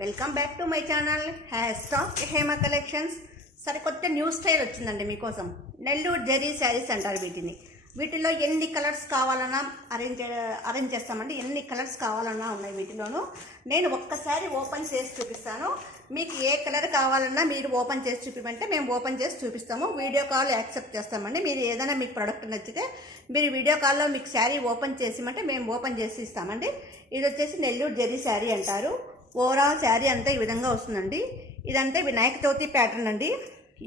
Welcome back to my channel hashtag Hema collections. సరికొత్త new style వచ్చిందండి మీకోసం. నెల్లూరు జరీ శారీస్ అంటారు వీటిలో ఎన్ని కలర్స్ కావాలన్నా అరేంజ్ చేస్తామండి. ఎన్ని కలర్స్ కావాలన్నా ఉన్నాయి వీటిలోనూ. నేను ఒక్కసారి ఓపెన్ చేసి చూపిస్తాను. మీకు ఏ కలర్ కావాలన్నా మీరు ఓపెన్ చేసి చూపిమంటే మేము ఓపెన్ చేసి చూపిస్తాము. వీడియో కాల్ యాక్సెప్ట్ చేస్తామండి. మీరు ఏదైనా మీకు ప్రోడక్ట్ నచ్చితే మీరు వీడియో కాల్లో మీకు శారీ ఓపెన్ చేసిమంటే మేము ఓపెన్ చేసి ఇస్తామండి. ఇది వచ్చేసి నెల్లూరు జరీ శారీ అంటారు. ఓవరాల్ శారీ అంతా ఈ విధంగా వస్తుందండి. ఇదంతా వినాయక చవితి ప్యాటర్న్ అండి.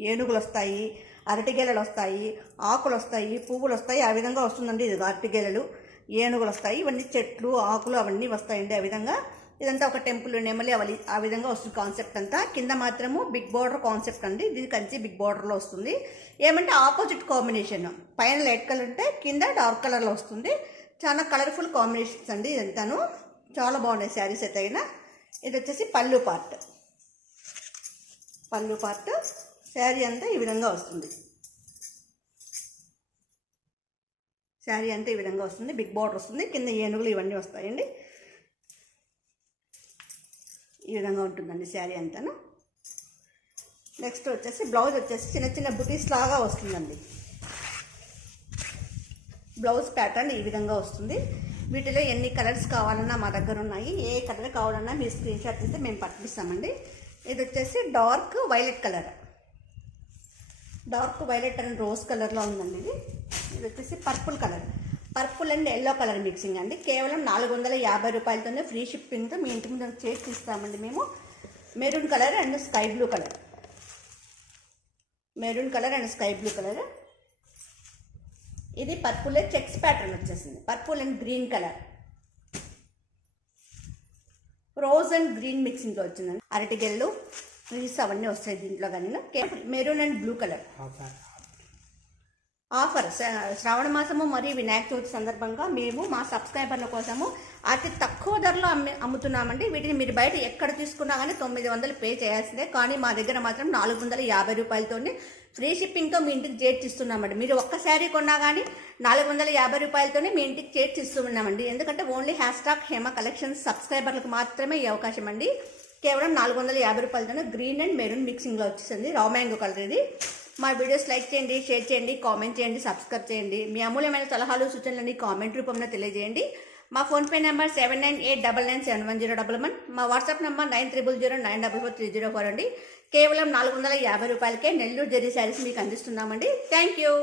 ఏనుగులు వస్తాయి, అరటిగేలలు వస్తాయి, ఆకులు వస్తాయి, పువ్వులు వస్తాయి, ఆ విధంగా వస్తుందండి. ఇది అరటిగేలలు, ఏనుగులు వస్తాయి, ఇవన్నీ చెట్లు, ఆకులు అవన్నీ వస్తాయండి. ఆ విధంగా ఇదంతా ఒక టెంపుల్, నెమలి అవలి ఆ విధంగా వస్తుంది కాన్సెప్ట్ అంతా. కింద మాత్రము బిగ్ బార్డర్ కాన్సెప్ట్ అండి. దీని కంచి బిగ్ బార్డర్లో వస్తుంది. ఏమంటే ఆపోజిట్ కాంబినేషన్, పైన లైట్ కలర్ ఉంటే కింద డార్క్ కలర్లో వస్తుంది. చాలా కలర్ఫుల్ కాంబినేషన్స్ అండి. ఇదంతాను చాలా బాగున్నాయి శారీస్ అయితే అయినా. ఇది వచ్చేసి పళ్ళు పార్ట్ శారీ అంతా ఈ విధంగా వస్తుంది. శారీ అంతా ఈ విధంగా వస్తుంది. బిగ్ బార్డర్ వస్తుంది, కింద ఏనుగులు ఇవన్నీ వస్తాయండి. ఈ విధంగా ఉంటుందండి శారీ అంతాను. నెక్స్ట్ వచ్చేసి బ్లౌజ్ వచ్చేసి చిన్న చిన్న బుటీస్ లాగా వస్తుందండి. బ్లౌజ్ ప్యాటర్న్ ఈ విధంగా వస్తుంది. వీటిలో ఎన్ని కలర్స్ కావాలన్నా మా దగ్గర ఉన్నాయి. ఏ కలర్ కావాలన్నా మీ స్క్రీన్ షాట్ తీస్తే మేము పంపిస్తామండి. ఇది వచ్చేసి డార్క్ వైలెట్ అండ్ రోజ్ కలర్లో ఉందండి. ఇది వచ్చేసి purple and yellow colour mixing అండి. కేవలం 450 రూపాయలతోనే ఫ్రీ షిప్పింగ్తో మీ ఇంటి ముందు చేసి ఇస్తామండి మేము. Maroon colour and sky blue colour. ఇది పర్పుల్ చెక్స్ ప్యాటర్న్ వచ్చేసింది. Purple and green colour, rose and green మిక్సింగ్లో వచ్చిందండి. అరటిగెళ్ళు, ట్రీస్ అవన్నీ వస్తాయి దీంట్లో. కానీ maroon and blue colour offer. శ్రావణ మాసము మరియు వినాయక చవితి సందర్భంగా మేము మా సబ్స్క్రైబర్ల కోసము అతి తక్కువ ధరలో అమ్ముతున్నామండి. వీటిని మీరు బయట ఎక్కడ తీసుకున్నా కానీ 900 పే చేయాల్సిందే. కానీ మా దగ్గర మాత్రం 450 రూపాయలతోనే ఫ్రీ షిప్పింగ్తో మీ ఇంటికి చేర్చిస్తున్నామండి. మీరు ఒక్క శారీ కొన్నా కానీ 450 రూపాయలతోనే మీ ఇంటికి చేర్చిస్తున్నామండి. ఎందుకంటే ఓన్లీ హ్యాష్‌టాగ్ హేమ కలెక్షన్స్ సబ్స్క్రైబర్లకు మాత్రమే ఈ అవకాశం అండి. కేవలం 450 రూపాయలతోనే గ్రీన్ అండ్ మెరూన్ మిక్సింగ్లో వచ్చేసింది. రా మ్యాంగో కలర్ ఇది. మా వీడియోస్ లైక్ చేయండి, షేర్ చేయండి, కామెంట్ చేయండి, సబ్స్క్రైబ్ చేయండి. మీ అమూల్యమైన సలహాలు సూచనలని కామెంట్ రూపంలో తెలియజేయండి. మా ఫోన్పే నెంబర్ 7989971011. మా వాట్సాప్ నెంబర్ 9300944304 అండి. కేవలం 450 రూపాయలకే నెల్లూరు జరీ శారీస్ మీకు అందిస్తున్నామండి. Thank you.